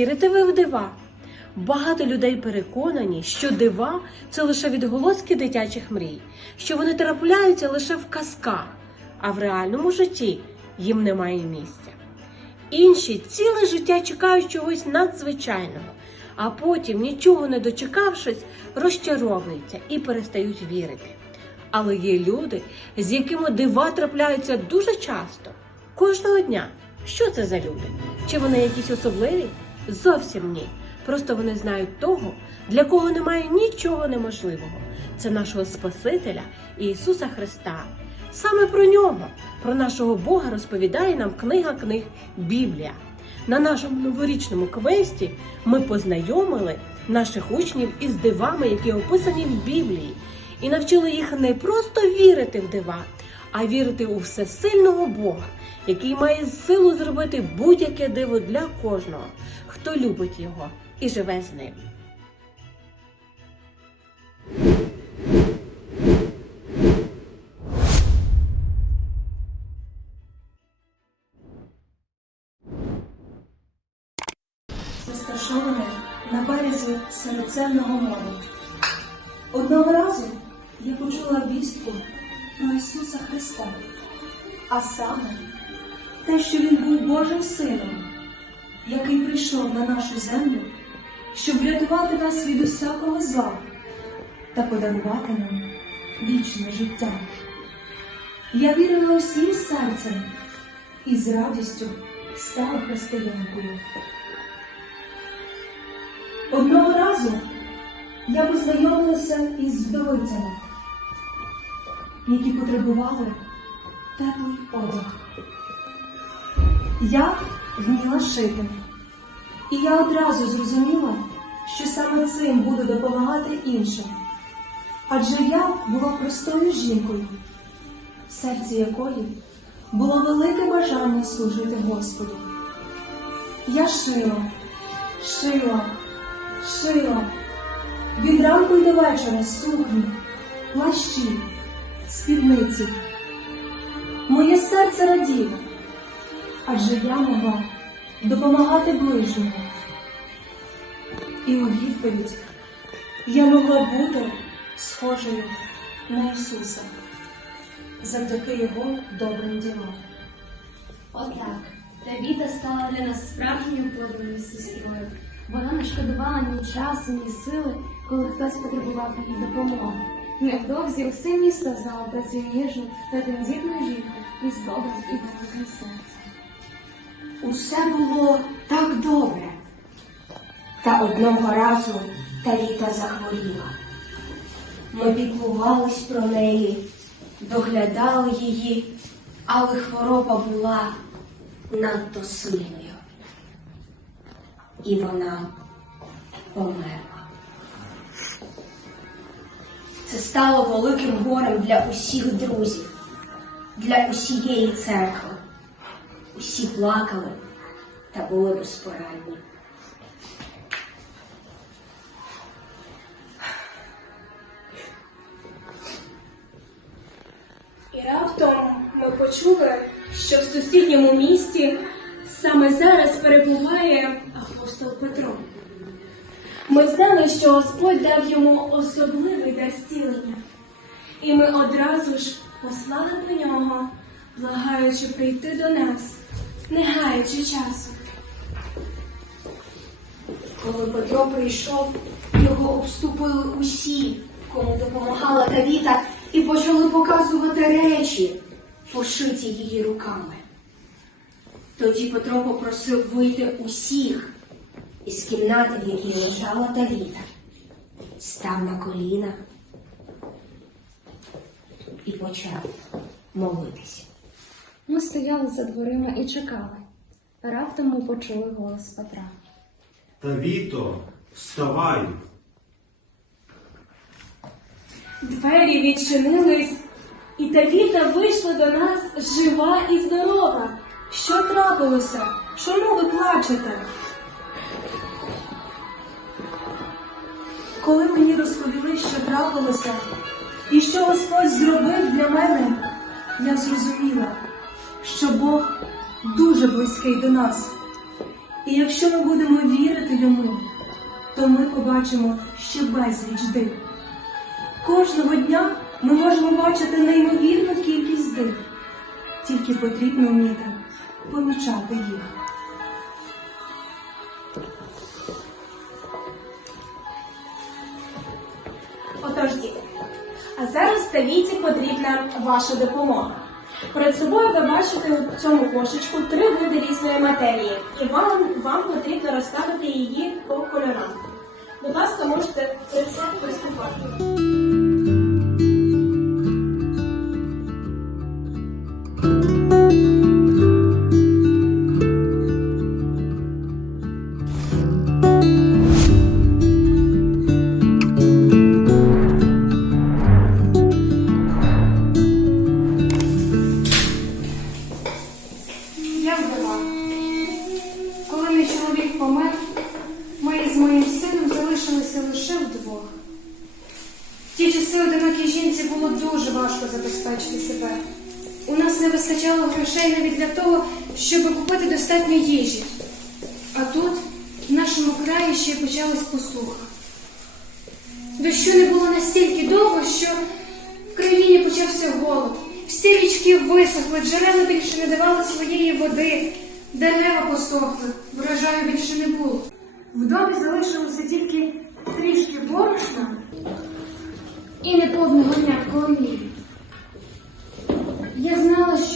вірите ви в дива? Багато людей переконані, що дива це лише відголоски дитячих мрій, що вони трапляються лише в казках, а в реальному житті їм немає місця. Інші ціле життя чекають чогось надзвичайного, а потім, нічого не дочекавшись, розчаровуються і перестають вірити. Але є люди, з якими дива трапляються дуже часто, кожного дня. Що це за люди? Чи вони якісь особливі? Зовсім ні. Просто вони знають того, для кого немає нічого неможливого. Це нашого Спасителя Ісуса Христа. Саме про нього, про нашого Бога розповідає нам книга книг Біблія. На нашому новорічному квесті ми познайомили наших учнів із дивами, які описані в Біблії, і навчили їх не просто вірити в дива, а вірити у всесильного Бога, який має силу зробити будь-яке диво для кожного, хто любить його і живе з ним. розташоване на березі Середземного моря. Одного разу я почула вістку про Ісуса Христа, а саме те, що Він був Божим Сином, який прийшов на нашу землю, щоб врятувати нас від усякого зла та подарувати нам вічне життя. Я вірила усім серцем і з радістю стала християнкою. Одного разу я познайомилася із вдовицями, які потребували теплий одяг. Я вміла шити, і я одразу зрозуміла, що саме цим буду допомагати іншим. Адже я була простою жінкою, в серці якої було велике бажання служити Господу. Я шила, шила, шила від ранку й до вечора сукні, плащі, спідниці. Моє серце раділо, адже я могла допомагати ближньому. І у відповідь я могла бути схожою на Ісуса завдяки Його добрим ділам. Отак. Давіда стала для нас справжньою подвійною сестрою. Вона не шкодувала ні часу, ні сили, коли хтось потребував її допомоги. Невдовзі усе місто знало про цю ніжну та тендітну жінку із добрим і великим серцем. Усе було так добре. Та одного разу Таліта захворіла. Ми піклувались про неї, доглядали її, але хвороба була надто сильною. І вона померла. Це стало великим горем для усіх друзів, для усієї церкви. Усі плакали та були безпорадні. І раптом ми почули, що в сусідньому місті саме зараз перебуває апостол Петро. Ми знали, що Господь дав йому особливий дар зцілення. І ми одразу ж послали до нього, благаючи прийти до нас, не гаючи часу. Коли Петро прийшов, його обступили усі, кому допомагала Давіда, і почали показувати речі, пошиті її руками. Тоді Петро попросив вийти усіх із кімнати, в якій лежала Давіда, став на коліна і почав молитися. Ми стояли за дверима і чекали. Раптом ми почули голос Петра. Тавіто, вставай! Двері відчинились, і Тавіта вийшла до нас жива і здорова. Що трапилося? Чому ви плачете? Коли мені розповіли, що трапилося, і що Господь зробив для мене, я зрозуміла, що Бог дуже близький до нас. І якщо ми будемо вірити йому, то ми побачимо ще безліч див. Кожного дня ми можемо бачити неймовірну кількість див, тільки потрібно вміти помічати їх. Отож, діти, а зараз Тавіці потрібна ваша допомога. Перед собою ви бачите у цьому кошечку три види різної матерії, і вам, вам потрібно розставити її по кольорам. Будь ласка, можете це приступати.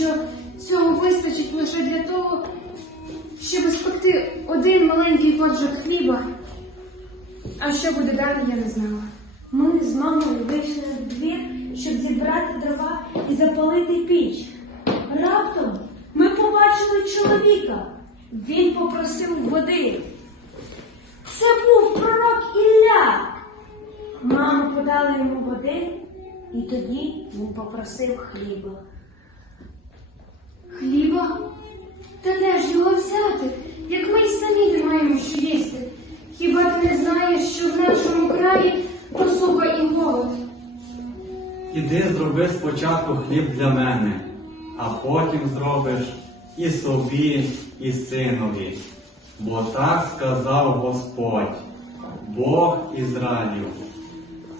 Що цього вистачить лише для того, щоб спекти один маленький поджог хліба. А що буде далі, я не знала. Ми з мамою вийшли в двір, щоб зібрати дрова і запалити піч. Раптом ми побачили чоловіка. Він попросив води. Це був пророк Ілля. Мама подала йому води, і тоді він попросив хліба. Хліба? Та де ж його взяти, як ми й самі не маємо що їсти? Хіба ти не знаєш, що в нашому краї посуха і голод? Іди зроби спочатку хліб для мене, а потім зробиш і собі, і синові. Бо так сказав Господь, Бог Ізраїлю.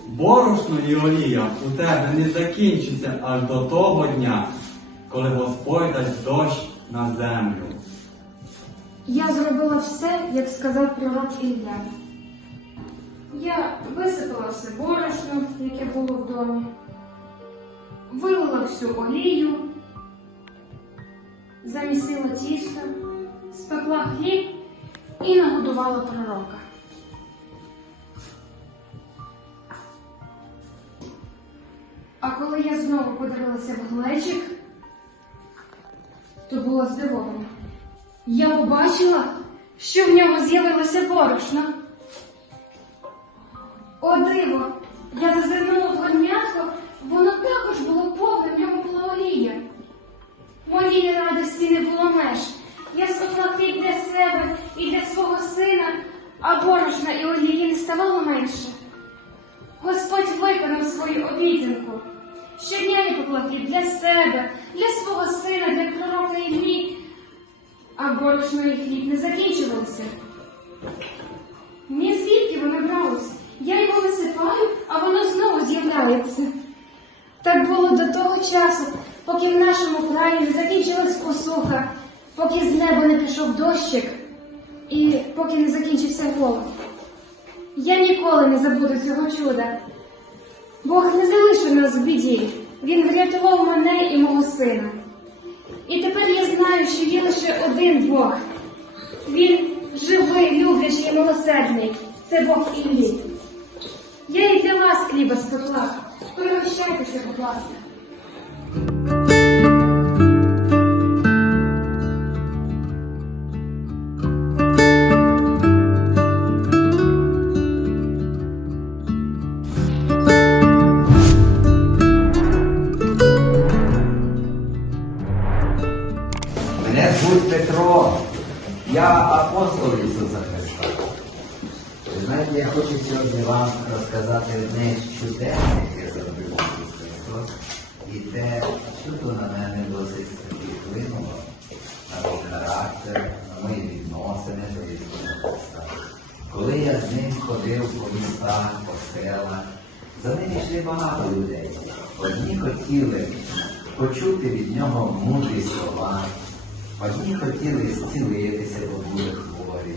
Борошно і олія у тебе не закінчиться аж до того дня, коли Господь дасть дощ на землю. Я зробила все, як сказав пророк Ілля. Я висипала все борошно, яке було в домі, вилила всю олію, замісила тісто, спекла хліб і нагодувала пророка. А коли я знову подивилася в глечик, то була здивована. Я побачила, що в ньому з'явилося борошно. О, диво! Що є лише один Бог. Він живий, люблячий і милосердний. Це Бог Іллі. Я і для вас хліба спекла. Пригощайтеся, будь ласка. ним ходив по містах, по селах. За ним йшли багато людей. Одні хотіли почути від нього мудрі слова, одні хотіли зцілитися, бо були хворі,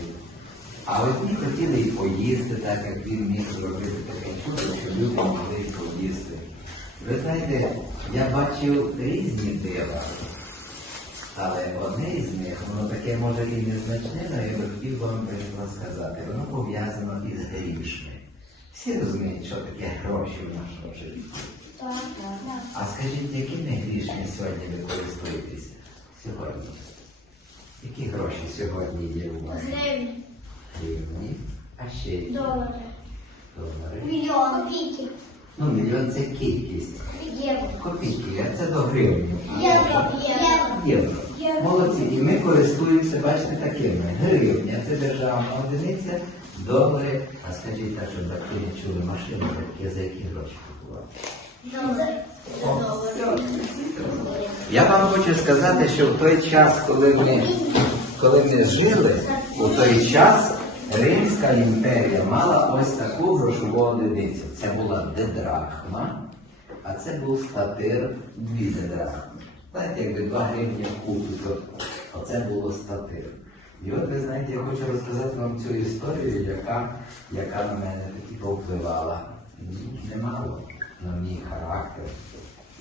а одні хотіли і поїсти, так як він міг зробити таке чудо, що люди могли поїсти. Ви знаєте, я бачив різні дива але одне із них, воно таке може і незначне, але я би хотів вам про сказати. Воно пов'язано із грішми. Всі розуміють, що таке гроші в нашому житті. А скажіть, якими грішми сьогодні ви користуєтеся? Сьогодні? Які гроші сьогодні є у вас? Гривні, Гривні. А ще долари, Долари. мільйон, копійки, Ну, мільйон це кількість. євро, Копійки, а це до гривні. євро, євро. Євро. Молодці. І ми користуємося, бачите, такими. Гривня це державна одиниця, долари. А скажіть так, щоб батьки не чули машину, таке за які гроші купували? Я вам хочу сказати, що в той час, коли ми, коли ми жили, у той час Римська імперія мала ось таку грошову одиницю. Це була дедрахма, а це був статир дві дедрахми. Знаєте, якби два гривні в купі, то оце було статир. І от ви знаєте, я хочу розказати вам цю історію, яка, яка на мене таки повпливала. Немало на мій характер.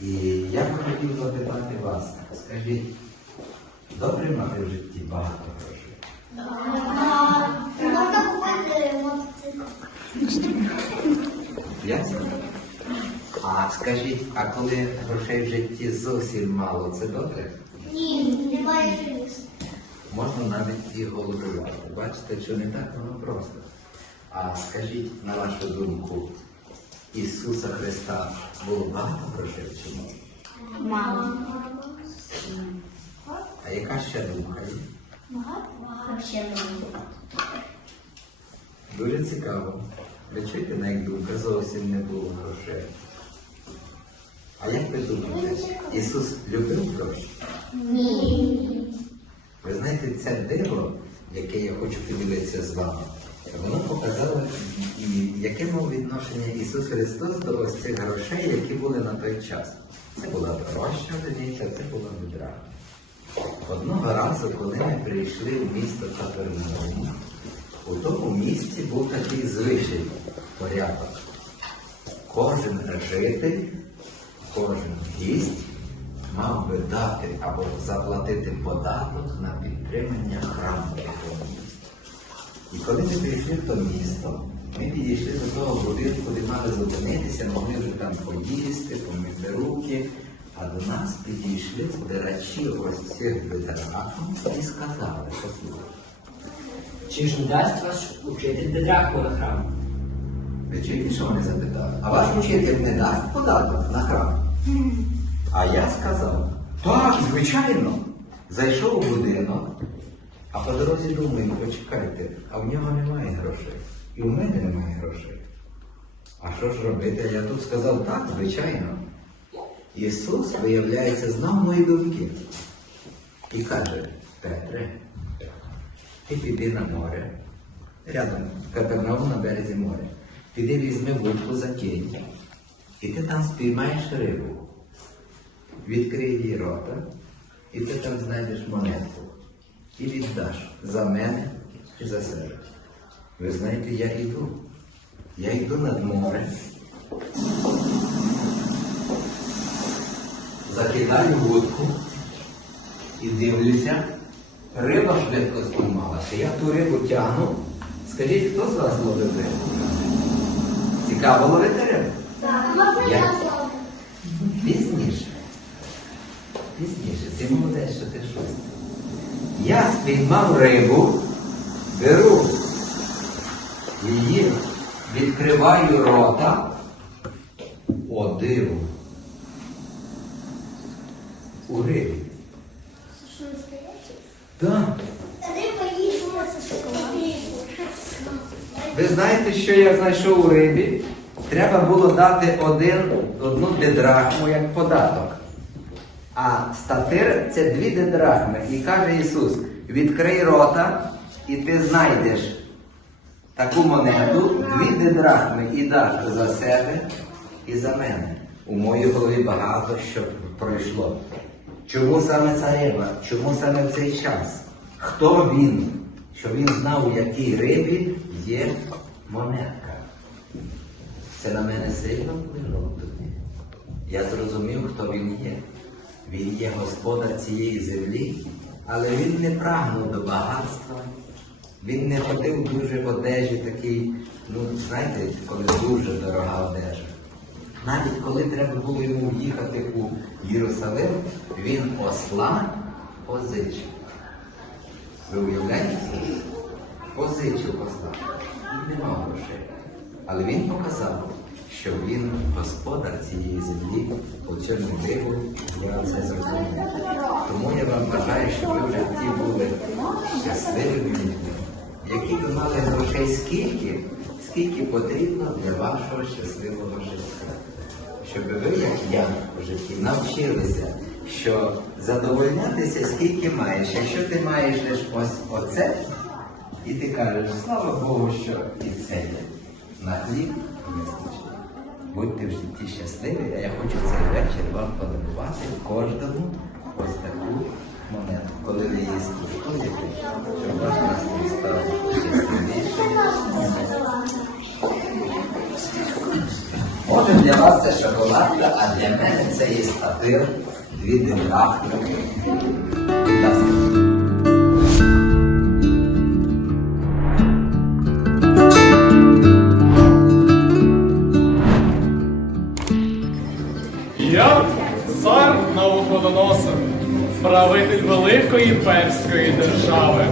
І я би хотів запитати вас, скажіть, добре мати в житті багато грошей? Скажіть, а коли грошей в житті зовсім мало, це добре? Ні, немає фініксу. Можна навіть і голодувати. Бачите, що не так воно просто. А скажіть, на вашу думку, Ісуса Христа було багато грошей чи мало? Мало. А яка ще думка є? Мало. Дуже цікаво. Ви чуєте, на як думка зовсім не було грошей. А як ви думаєте, Ісус любив гроші? Ні. Ви знаєте, це диво, яке я хочу поділитися з вами, воно показало, яке мав відношення Ісус Христос до ось цих грошей, які були на той час. Це була дорожча одиниця, це була відра. Одного разу, коли ми прийшли в місто Капернаум, у тому місці був такий звичай порядок. Кожен житель, кожен гість мав би дати або заплатити податок на підтримання храму того міста. І коли ми прийшли в то місто, ми підійшли до того будинку, де мали зупинитися, могли вже там поїсти, помити руки. А до нас підійшли збирачі ось цих ветеранів і сказали, послухайте, Чи ж не дасть ваш учитель Дедрахове храму? ви чуєте, що вони запитали? А ваш учитель не дасть податок на храм? А я сказав, так, звичайно. Зайшов у будинок, а по дорозі думаю, почекайте, а в нього немає грошей. І в мене немає грошей. А що ж робити? Я тут сказав, так, звичайно. Ісус, виявляється, знав мої думки. І каже, Петре, ти піди на море, рядом, Капернаум на березі моря. Піди візьми вудку закинь, і ти там спіймаєш рибу. Відкрий її рота, і ти там знайдеш монетку. І віддаш за мене і за себе. Ви знаєте, я йду. Я йду над море. Закидаю вудку і дивлюся, риба швидко спіймалася. Я ту рибу тягну. Скажіть, хто з вас ловив рибу? Цікаво ловити рибу? Я- я? Пізніше. Ти молодець, що ти щось. Я спіймав рибу, беру її, відкриваю рота, о диво. У рибі. Що? Так. Риба їсть Ви знаєте, що я знайшов у рибі? Треба було дати один, одну дедрахму як податок. А статир це дві дедрахми. І каже Ісус: відкрий рота, і ти знайдеш таку монету, дві дедрахми і даш за себе, і за мене. У моїй голові багато що пройшло. Чому саме ця риба? Чому саме цей час? Хто він? Що він знав, у якій рибі є монетка. Це на мене сильно впливало тоді. Я зрозумів, хто він є. Він є господар цієї землі, але він не прагнув до багатства. Він не ходив дуже в одежі такій, ну, знаєте, коли дуже дорога одежа. Навіть коли треба було йому їхати у Єрусалим, він осла позичив. Ви уявляєте? Позичив осла. Не мав грошей. Але він показав, що він господар цієї землі, у цьому диву я це зрозумів. Тому я вам бажаю, щоб ви в житті були щасливими людьми, які би мали грошей скільки, скільки потрібно для вашого щасливого життя. Щоб ви, як я в житті, навчилися, що задовольнятися скільки маєш. Якщо ти маєш лише ось оце, і ти кажеш, слава Богу, що і це є. На хліб вистачить. Будьте в житті щасливі, а я хочу цей вечір вам подарувати кожному ось таку монету. Коли ви її скуштуєте, щоб ваш настрій став щасливішим. Може для вас це шоколадка, а для мене це є статир, дві дивахи. Я цар Навуходоносор, правитель великої перської держави.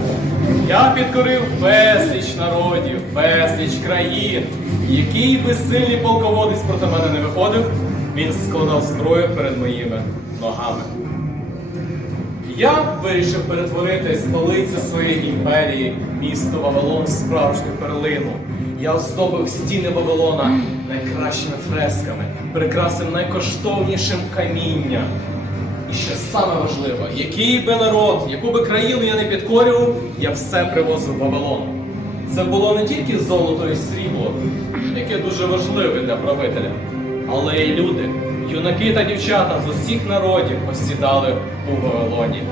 Я підкорив безліч народів, безліч країн. Який би сильний полководець проти мене не виходив, він складав зброю перед моїми ногами. Я вирішив перетворити столицю своєї імперії, місто Вавилон, в справжню перлину. Я оздобив стіни Вавилона найкращими фресками, прикрасив найкоштовнішим камінням. І що саме важливе, який би народ, яку би країну я не підкорював, я все привозив в Вавилон. Це було не тільки золото і срібло, яке дуже важливе для правителя, але й люди, юнаки та дівчата з усіх народів посідали у Вавилоні.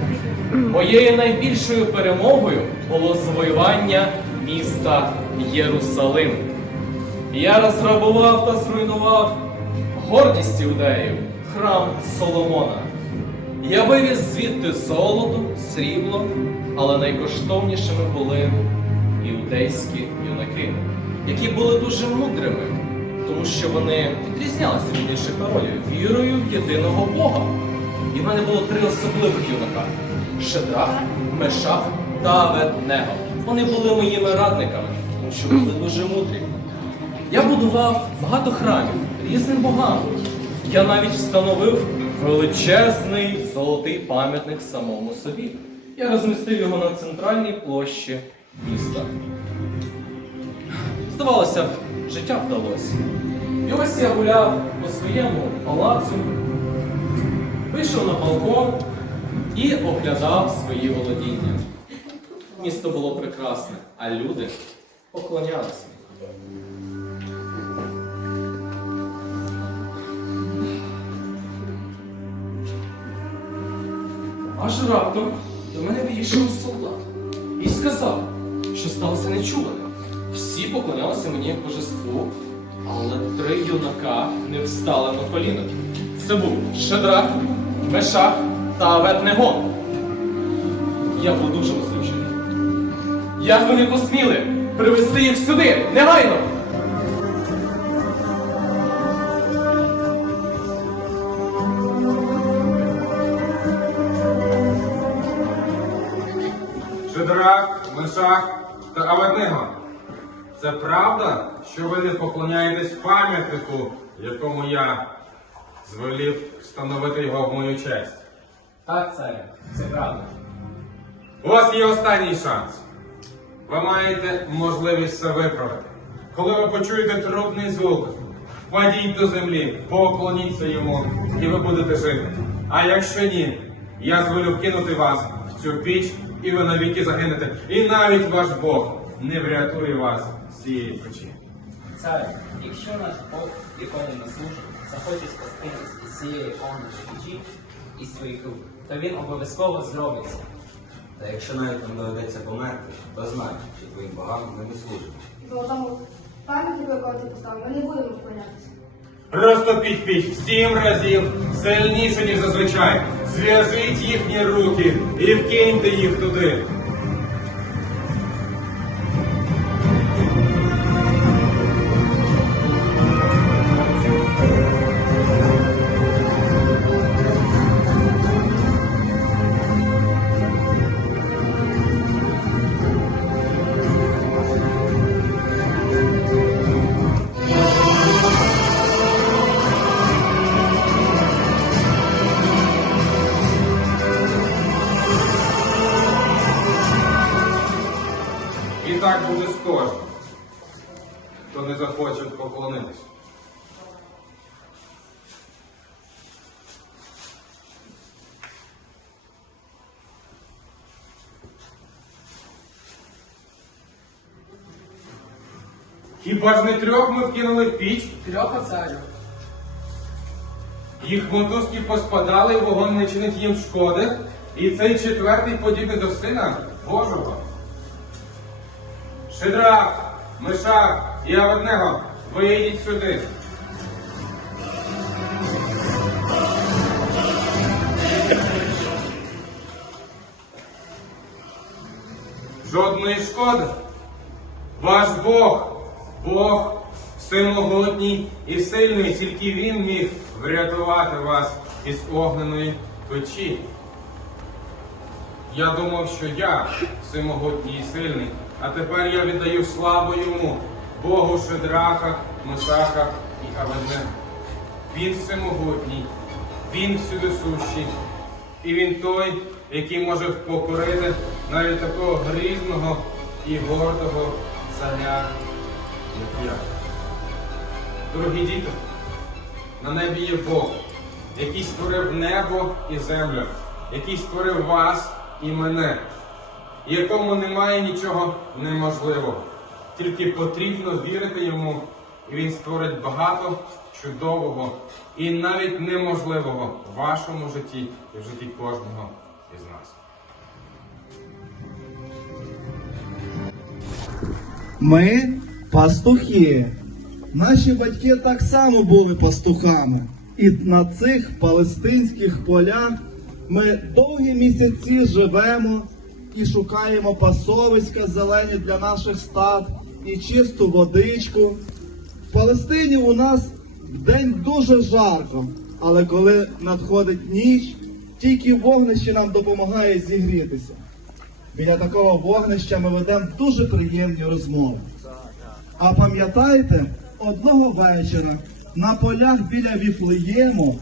Моєю найбільшою перемогою було завоювання міста Єрусалим. Я розграбував та зруйнував гордість іудеїв, храм Соломона. Я вивіз звідти золото, срібло, але найкоштовнішими були іудейські юнаки, які були дуже мудрими, тому що вони відрізнялися від інших народів вірою в єдиного Бога. І в мене було три особливих юнака: Шедрах, Мешах та Аведнего. Вони були моїми радниками, тому що були дуже мудрі. Я будував багато храмів різним богам. Я навіть встановив величезний золотий пам'ятник самому собі. Я розмістив його на центральній площі міста. Здавалося б, життя вдалося. І ось я гуляв по своєму палацу, вийшов на балкон і оглядав свої володіння. Місто було прекрасне, а люди поклонялися. Аж раптом до мене підійшов солдат і сказав, що сталося нечуване. Всі поклонялися мені як божеству, але три юнака не встали на коліна. Це був Шедрах, Мешах та Авет-Негон. Я був дуже розлючений. Як вони посміли привезти їх сюди, негайно! Шедрак, Мешах та Аведnego. Це правда, що ви не поклоняєтесь пам'ятнику, якому я звелів встановити його в мою честь? Так, царю, це правда. У вас є останній шанс. Ви маєте можливість все виправити. Коли ви почуєте трубний звук, впадіть до землі, поклоніться йому, і ви будете жити. А якщо ні, я звелю кинути вас в цю піч, і ви навіки загинете. І навіть ваш Бог не врятує вас з цієї печі. Царю, якщо наш Бог, якому ми служимо, захоче спасти нас із цієї огнища печі і своїх рук, то він обов'язково зробить це. Та якщо навіть нам доведеться померти, то знай, що твоїм богам ми не служимо. Золотому пам'ятнику, якого ти поставив, ми не будемо вклонятися. Розтопіть піч сім разів сильніше, ніж зазвичай. Зв'яжіть їхні руки і вкиньте їх туди. Хіба ж не трьох ми вкинули в піч? Трьох царю. Їх мотузки поспадали, вогонь не чинить їм шкоди, і цей четвертий подібний до сина Божого. Шидрак, Мишак і Аведнего, вийдіть сюди. Жодної шкоди. Ваш Бог, Бог всемогутній і сильний, тільки Він міг врятувати вас із огненої печі. Я думав, що я всемогутній і сильний, а тепер я віддаю славу йому, Богу Шедраха, Месаха і Аведнего. Він всемогутній, він всюди сущий, і він той, який може впокорити навіть такого грізного і гордого царя, як я. Дорогі діти, на небі є Бог, який створив небо і землю, який створив вас і мене, якому немає нічого неможливого. Тільки потрібно вірити йому, і він створить багато чудового і навіть неможливого в вашому житті і в житті кожного із нас. Ми пастухи. Наші батьки так само були пастухами. І на цих палестинських полях ми довгі місяці живемо і шукаємо пасовиська зелені для наших стад і чисту водичку. В Палестині у нас вдень дуже жарко, але коли надходить ніч, тільки вогнище нам допомагає зігрітися. Біля такого вогнища ми ведемо дуже приємні розмови. А пам'ятаєте, одного вечора на полях біля Віфлеєму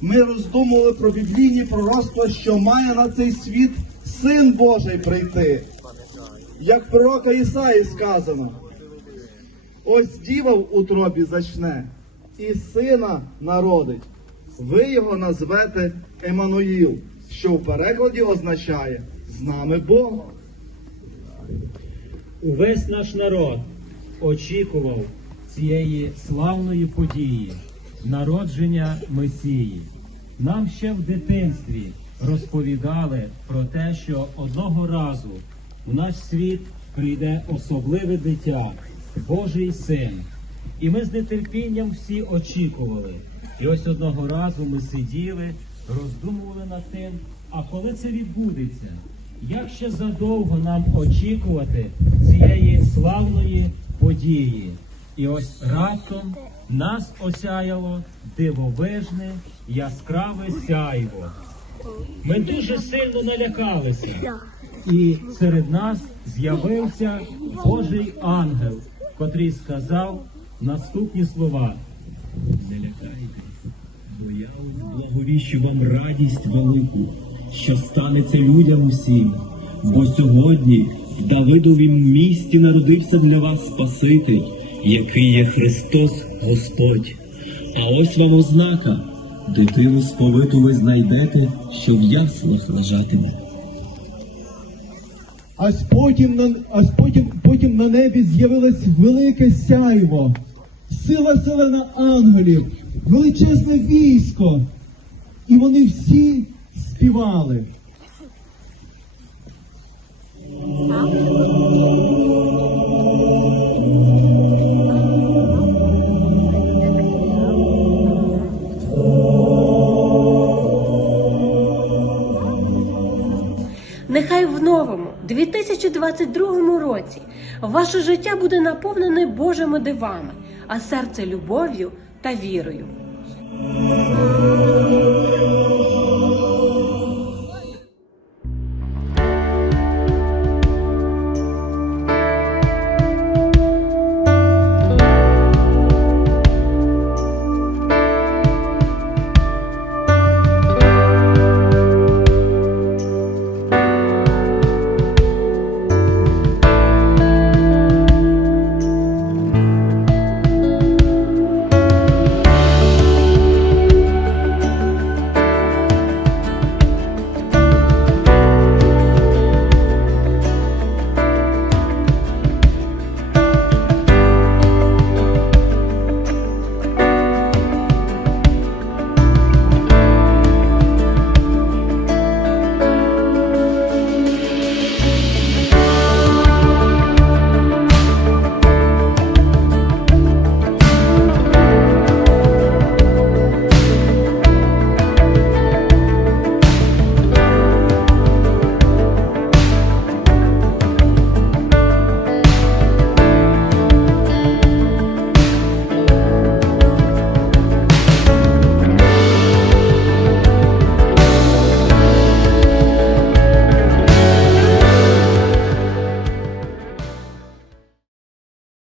ми роздумували про біблійні пророцтва, що має на цей світ син Божий прийти. Як пророка Ісаї сказано, ось діва в утробі зачне, і сина народить. Ви його назвете Еммануїл, що в перекладі означає з нами Бог. Увесь наш народ очікував цієї славної події, народження Месії. Нам ще в дитинстві розповідали про те, що одного разу у наш світ прийде особливе дитя, Божий син. І ми з нетерпінням всі очікували. І ось одного разу ми сиділи, роздумували над тим, а коли це відбудеться? Як ще задовго нам очікувати цієї славної події? І ось раптом нас осяяло дивовижне, яскраве сяйво. Ми дуже сильно налякалися, і серед нас з'явився Божий ангел, котрий сказав наступні слова. Не лякайтесь, бо я благовіщу вам радість велику, що станеться людям усім. Бо сьогодні в Давидовім місті народився для вас Спаситель, який є Христос Господь. А ось вам ознака, дитину сповиту ви знайдете, що в яслах лежатиме. Аж потім на аж потім, потім на небі з'явилось велике сяйво, сила вселена ангелів, величезне військо. І вони всі співали. Нехай в новому 2022 році ваше життя буде наповнене Божими дивами, а серце любов'ю та вірою.